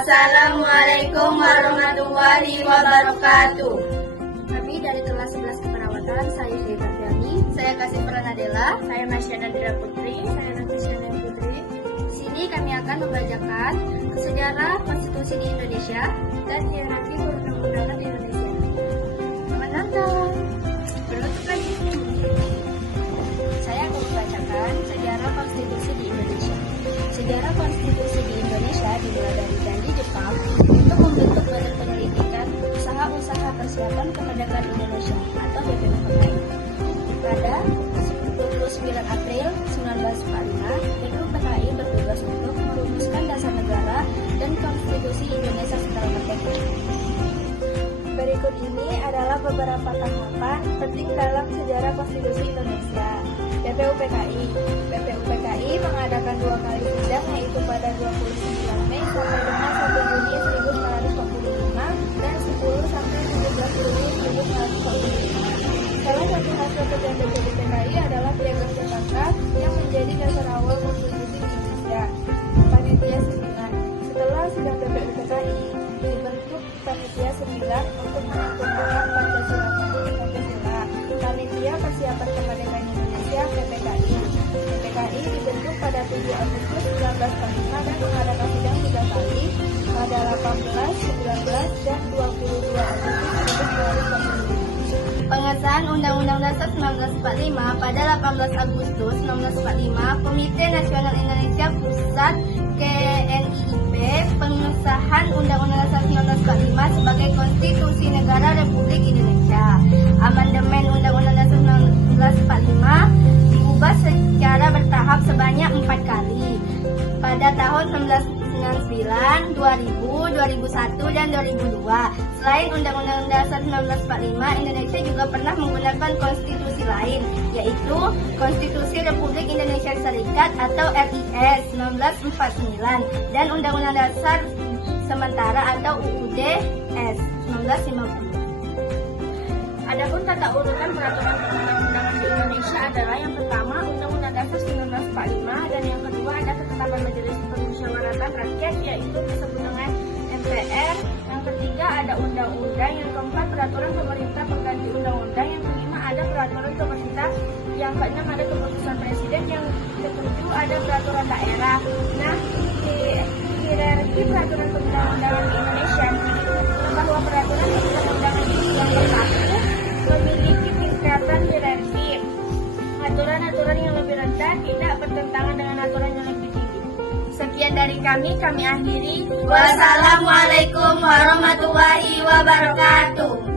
Wassalamualaikum warahmatullahi wabarakatuh. Kami dari kelas 11 keperawatan, saya Syeda Fiani, Saya Kasih Pranadela. saya Masyana Dira Putri, saya Nafisyana Putri. Di sini kami akan membacakan sejarah konstitusi di Indonesia dan hierarki perundang-undangan di Indonesia. Menantang. Penutup lagi. Saya akan membacakan sejarah konstitusi di Indonesia. Sejarah konstitusi di Indonesia dimulai dari janji Jepang untuk membentuk Badan Penyelidikan Usaha-Usaha Persiapan Kemerdekaan Indonesia atau BPUPKI. Pada 29 April 1945, BPUPKI bertugas untuk merumuskan dasar negara dan konstitusi Indonesia setelah merdeka. Berikut ini adalah beberapa tahapan penting dalam sejarah konstitusi Indonesia. BPUPKI. BPUPKI mengadakan 2 kali sidang, yaitu pada 29 Mei sampai dengan 1 Juni 1945 dan 10 sampai 17 Juni 1945. Salah satu hasil kerja BPUPKI adalah Piagam Jakarta yang menjadi dasar awal konstitusi Indonesia. Panitia 9. Setelah sidang BPUPKI, dibentuk Panitia 9 untuk menyempurnakan Pancasila. Panitia Persiapan Kemerdekaan Indonesia (PPKI). PPKI dibentuk pada 7 Agustus 1945 dan mengadakan sidang 3 kali pada 18, 19, dan 22 Agustus 1945. Pengesahan Undang-Undang Dasar 1945 pada 18 Agustus 1945, Komite Nasional Indonesia Pusat KNIIP, pengesahan Undang-Undang Dasar 1945 sebagai Konstitusi Negara Republik Indonesia. Amandemen Undang-Undang Dasar 1945 diubah secara bertahap sebanyak 4 kali pada tahun 1999, 2000, 2001, dan 2002. Selain Undang-Undang Dasar 1945, Indonesia juga pernah menggunakan konstitusi lain, yaitu Konstitusi Republik Indonesia Serikat atau RIS 1949 dan Undang-Undang Dasar Sementara atau UUD S 1950. Adapun tata urutan peraturan perundang-undangan di Indonesia adalah yang pertama Undang-Undang Dasar 1945 dan yang kedua ada ketetapan Majelis Permusyawaratan Rakyat yaitu disebut dengan MPR. Yang ketiga ada undang-undang, yang keempat peraturan pemerintah pengganti undang-undang, yang kelima ada peraturan pemerintah, yang keenam ada keputusan presiden, yang ketujuh ada peraturan daerah. Nah, di hierarki peraturan perundang-undangan di Indonesia bahwa peraturan perundang-undangan yang berlaku memiliki tingkatan hierarki. Aturan-aturan yang lebih rendah tidak bertentangan dengan aturan yang lebih tinggi. Sekian dari kami akhiri. Wassalamualaikum warahmatullahi wabarakatuh.